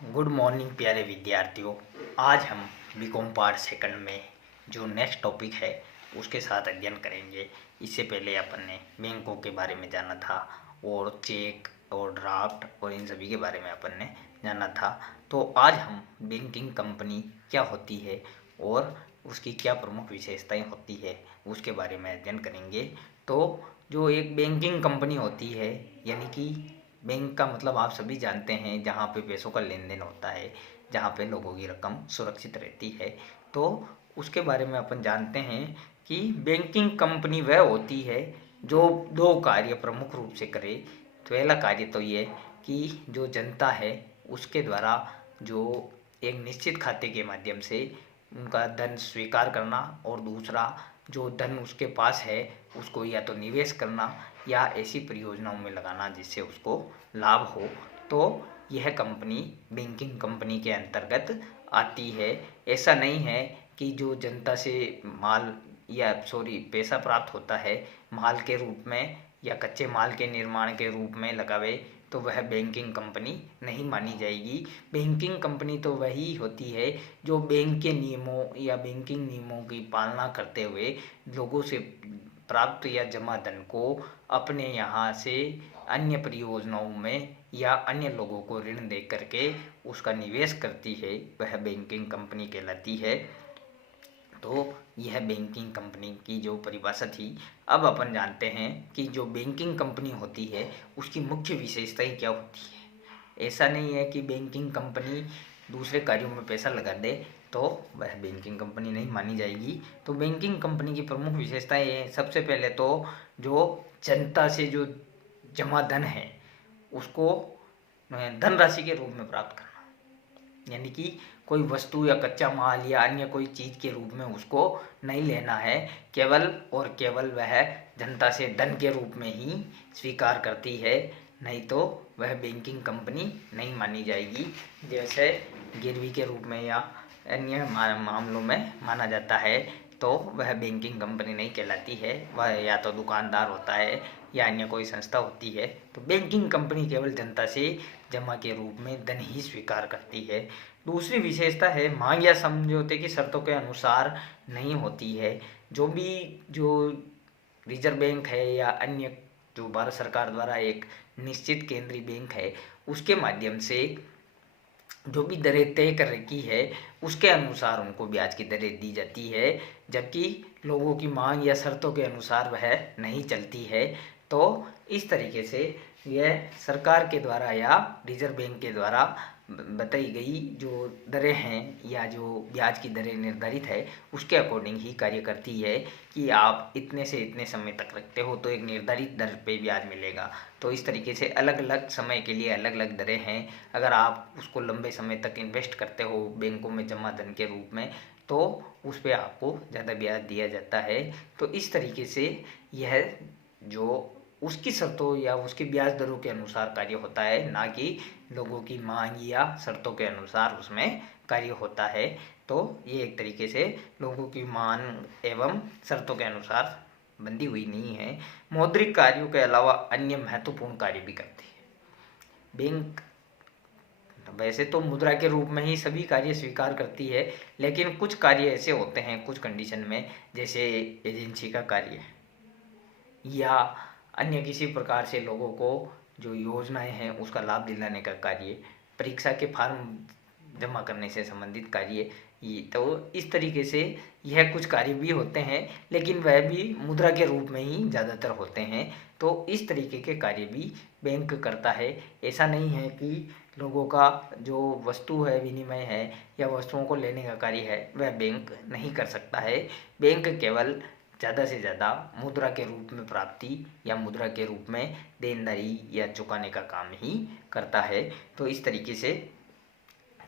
Good morning प्यारे विद्यार्थियों। आज हम बीकॉम पार्ट सेकंड में जो नेक्स्ट टॉपिक है उसके साथ अध्ययन करेंगे। इससे पहले अपन ने बैंकों के बारे में जाना था और चेक और ड्राफ्ट और इन सभी के बारे में अपन ने जाना था। तो आज हम बैंकिंग कंपनी क्या होती है और उसकी क्या प्रमुख विशेषताएं होती है उसके बारे में अध्ययन करेंगे। तो जो एक बैंकिंग कंपनी होती है, यानी कि बैंक का मतलब आप सभी जानते हैं, जहाँ पे पैसों का लेन देन होता है, जहाँ पे लोगों की रकम सुरक्षित रहती है। तो उसके बारे में अपन जानते हैं कि बैंकिंग कंपनी वह होती है जो दो कार्य प्रमुख रूप से करे। पहला कार्य तो ये कि जो जनता है उसके द्वारा जो एक निश्चित खाते के माध्यम से उनका धन स्वीकार करना, और दूसरा जो धन उसके पास है उसको या तो निवेश करना या ऐसी परियोजनाओं में लगाना जिससे उसको लाभ हो। तो यह कंपनी बैंकिंग कंपनी के अंतर्गत आती है। ऐसा नहीं है कि जो जनता से माल या पैसा प्राप्त होता है माल के रूप में या कच्चे माल के निर्माण के रूप में लगावे तो वह बैंकिंग कंपनी नहीं मानी जाएगी। बैंकिंग कंपनी तो वही होती है जो बैंक के नियमों या बैंकिंग नियमों की पालना करते हुए लोगों से प्राप्त या जमा धन को अपने यहाँ से अन्य परियोजनाओं में या अन्य लोगों को ऋण दे करके उसका निवेश करती है, वह बैंकिंग कंपनी कहलाती है। तो यह बैंकिंग कंपनी की जो परिभाषा थी। अब अपन जानते हैं कि जो बैंकिंग कंपनी होती है उसकी मुख्य विशेषताएं क्या होती है। ऐसा नहीं है कि बैंकिंग कंपनी दूसरे कार्यों में पैसा लगा दे तो वह बैंकिंग कंपनी नहीं मानी जाएगी। तो बैंकिंग कंपनी की प्रमुख विशेषताएं हैं। सबसे पहले तो जो जनता से जो जमा धन है उसको धनराशि के रूप में प्राप्त करना, यानी कि कोई वस्तु या कच्चा माल या अन्य कोई चीज़ के रूप में उसको नहीं लेना है, केवल और केवल वह जनता से धन के रूप में ही स्वीकार करती है, नहीं तो वह बैंकिंग कंपनी नहीं मानी जाएगी। जैसे गिरवी के रूप में या अन्य मामलों में माना जाता है तो वह बैंकिंग कंपनी नहीं कहलाती है। वह या तो दुकानदार होता है या अन्य कोई संस्था होती है। तो बैंकिंग कंपनी केवल जनता से जमा के रूप में धन ही स्वीकार करती है। दूसरी विशेषता है मांग या समझौते की शर्तों के अनुसार नहीं होती है। जो रिजर्व बैंक है या अन्य जो भारत सरकार द्वारा एक निश्चित केंद्रीय बैंक है उसके माध्यम से जो भी दरें तय कर रखी है उसके अनुसार उनको ब्याज की दरें दी जाती है, जबकि लोगों की मांग या शर्तों के अनुसार वह नहीं चलती है। तो इस तरीके से यह सरकार के द्वारा या रिजर्व बैंक के द्वारा बताई गई जो दरें हैं या जो ब्याज की दरें निर्धारित है उसके अकॉर्डिंग ही कार्य करती है कि आप इतने से इतने समय तक रखते हो तो एक निर्धारित दर पे ब्याज मिलेगा। तो इस तरीके से अलग अलग समय के लिए अलग अलग दरें हैं। अगर आप उसको लंबे समय तक इन्वेस्ट करते हो बैंकों में जमा धन के रूप में तो उस पर आपको ज़्यादा ब्याज दिया जाता है। तो इस तरीके से यह जो उसकी शर्तों या उसकी ब्याज दरों के अनुसार कार्य होता है, ना कि लोगों की मांग या शर्तों के अनुसार उसमें कार्य होता है। तो ये एक तरीके से लोगों की मांग एवं शर्तों के अनुसार बंधी हुई नहीं है। मौद्रिक कार्यों के अलावा अन्य महत्वपूर्ण कार्य भी करती है बैंक। वैसे तो मुद्रा के रूप में ही सभी कार्य स्वीकार करती है, लेकिन कुछ कार्य ऐसे होते हैं कुछ कंडीशन में, जैसे एजेंसी का कार्य या अन्य किसी प्रकार से लोगों को जो योजनाएं हैं उसका लाभ दिलाने का कार्य, परीक्षा के फॉर्म जमा करने से संबंधित कार्य। ये तो इस तरीके से यह कुछ कार्य भी होते हैं, लेकिन वह भी मुद्रा के रूप में ही ज़्यादातर होते हैं। तो इस तरीके के कार्य भी बैंक करता है। ऐसा नहीं है कि लोगों का जो वस्तु है विनिमय है या वस्तुओं को लेने का कार्य है वह बैंक नहीं कर सकता है। बैंक केवल ज़्यादा से ज़्यादा मुद्रा के रूप में प्राप्ति या मुद्रा के रूप में देनदारी या चुकाने का काम ही करता है। तो इस तरीके से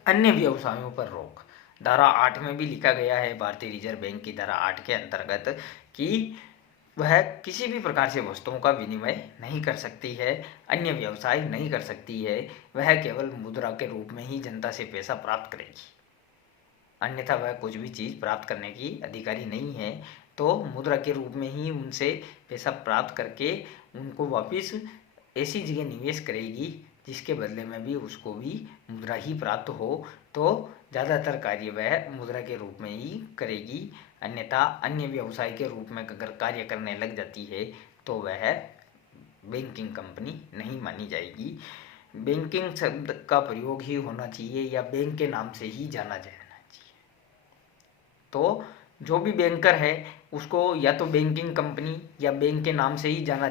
अन्य व्यवसायों पर रोक धारा 8 में भी लिखा गया है, भारतीय रिजर्व बैंक की धारा 8 के अंतर्गत, कि वह किसी भी प्रकार से वस्तुओं का विनिमय नहीं कर सकती है, अन्य व्यवसाय नहीं कर सकती है। वह केवल मुद्रा के रूप में ही जनता से पैसा प्राप्त करेगी, अन्यथा वह कुछ भी चीज़ प्राप्त करने की अधिकारी नहीं है। तो मुद्रा के रूप में ही उनसे पैसा प्राप्त करके उनको वापस ऐसी जगह निवेश करेगी जिसके बदले में भी उसको भी मुद्रा ही प्राप्त हो, तो ज़्यादातर कार्य वह मुद्रा के रूप में ही करेगी। अन्यथा अन्य व्यवसाय के रूप में अगर कार्य करने लग जाती है तो वह बैंकिंग कंपनी नहीं मानी जाएगी। बैंकिंग शब्द का प्रयोग ही होना चाहिए या बैंक के नाम से ही जाना जाना चाहिए। तो जो भी बैंकर है उसको या तो बैंकिंग कंपनी या बैंक के नाम से ही जाना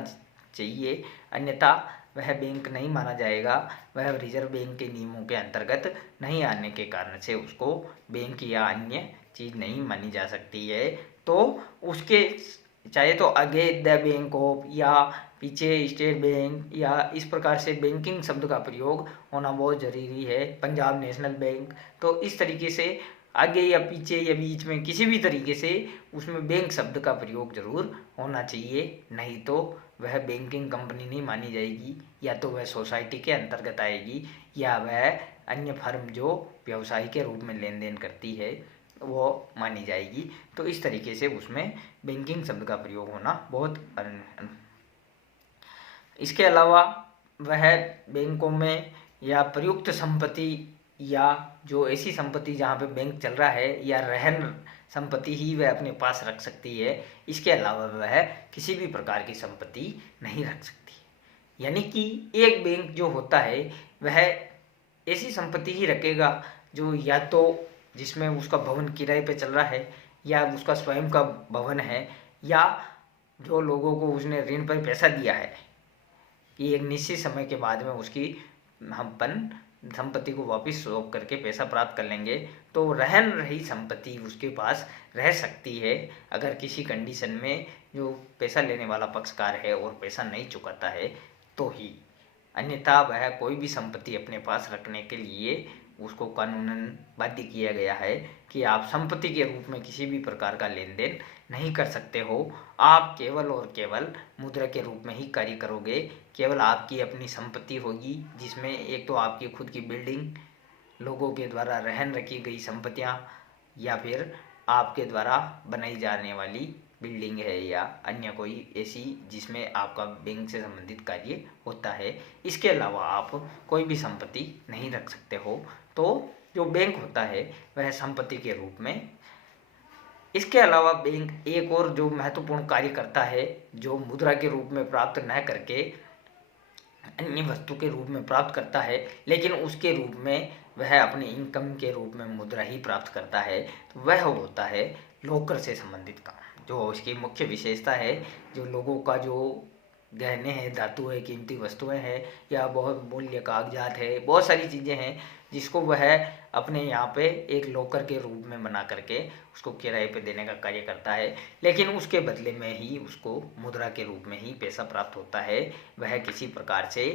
चाहिए, अन्यथा वह बैंक नहीं माना जाएगा। वह रिजर्व बैंक के नियमों के अंतर्गत नहीं आने के कारण से उसको बैंक या अन्य चीज़ नहीं मानी जा सकती है। तो उसके चाहे तो आगे द बैंक ऑफ या पीछे स्टेट बैंक या इस प्रकार से बैंकिंग शब्द का प्रयोग होना बहुत ज़रूरी है, पंजाब नेशनल बैंक। तो इस तरीके से आगे या पीछे या बीच में किसी भी तरीके से उसमें बैंक शब्द का प्रयोग जरूर होना चाहिए, नहीं तो वह बैंकिंग कंपनी नहीं मानी जाएगी। या तो वह सोसाइटी के अंतर्गत आएगी या वह अन्य फर्म जो व्यवसाय के रूप में लेन देन करती है वो मानी जाएगी। तो इस तरीके से उसमें बैंकिंग शब्द का प्रयोग होना बहुत। इसके अलावा वह बैंकों में या प्रयुक्त संपत्ति या जो ऐसी संपत्ति जहाँ पे बैंक चल रहा है या रहन संपत्ति ही वह अपने पास रख सकती है। इसके अलावा वह किसी भी प्रकार की संपत्ति नहीं रख सकती। यानी कि एक बैंक जो होता है वह ऐसी संपत्ति ही रखेगा जो या तो जिसमें उसका भवन किराए पे चल रहा है या उसका स्वयं का भवन है या जो लोगों को उसने ऋण पर पैसा दिया है कि एक निश्चित समय के बाद में उसकी हम संपत्ति को वापस सौंप करके पैसा प्राप्त कर लेंगे। तो रहन रही संपत्ति उसके पास रह सकती है अगर किसी कंडीशन में जो पैसा लेने वाला पक्षकार है और पैसा नहीं चुकाता है तो ही। अन्यथा वह कोई भी संपत्ति अपने पास रखने के लिए उसको कानूनन बाध्य किया गया है कि आप संपत्ति के रूप में किसी भी प्रकार का लेन देन नहीं कर सकते हो। आप केवल और केवल मुद्रा के रूप में ही कार्य करोगे। केवल आपकी अपनी संपत्ति होगी जिसमें एक तो आपकी खुद की बिल्डिंग, लोगों के द्वारा रहन रखी गई संपत्तियां या फिर आपके द्वारा बनाई जाने वाली बिल्डिंग है या अन्य कोई ऐसी जिसमें आपका बैंक से संबंधित कार्य होता है। इसके अलावा आप कोई भी संपत्ति नहीं रख सकते हो। तो जो बैंक होता है वह संपत्ति के रूप में। इसके अलावा बैंक एक और जो महत्वपूर्ण कार्य करता है जो मुद्रा के रूप में प्राप्त न करके अन्य वस्तु के रूप में प्राप्त करता है, लेकिन उसके रूप में वह अपने इनकम के रूप में मुद्रा ही प्राप्त करता है, तो वह होता है लॉकर से संबंधित काम। जो उसकी मुख्य विशेषता है, जो लोगों का जो गहने हैं, धातु है, कीमती वस्तुएं हैं या बहुत मूल्य कागजात है, बहुत सारी चीज़ें हैं जिसको वह अपने यहाँ पे एक लॉकर के रूप में बना करके उसको किराए पे देने का कार्य करता है। लेकिन उसके बदले में ही उसको मुद्रा के रूप में ही पैसा प्राप्त होता है। वह किसी प्रकार से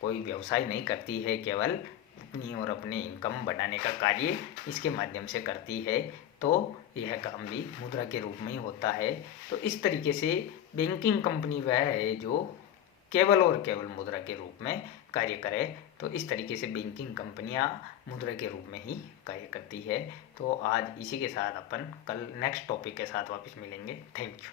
कोई व्यवसाय नहीं करती है, केवल अपनी और अपने इनकम बढ़ाने का कार्य इसके माध्यम से करती है। तो यह काम भी मुद्रा के रूप में ही होता है। तो इस तरीके से बैंकिंग कंपनी वह है जो केवल और केवल मुद्रा के रूप में कार्य करे। तो इस तरीके से बैंकिंग कंपनियां मुद्रा के रूप में ही कार्य करती है। तो आज इसी के साथ अपन कल नेक्स्ट टॉपिक के साथ वापस मिलेंगे। Thank you.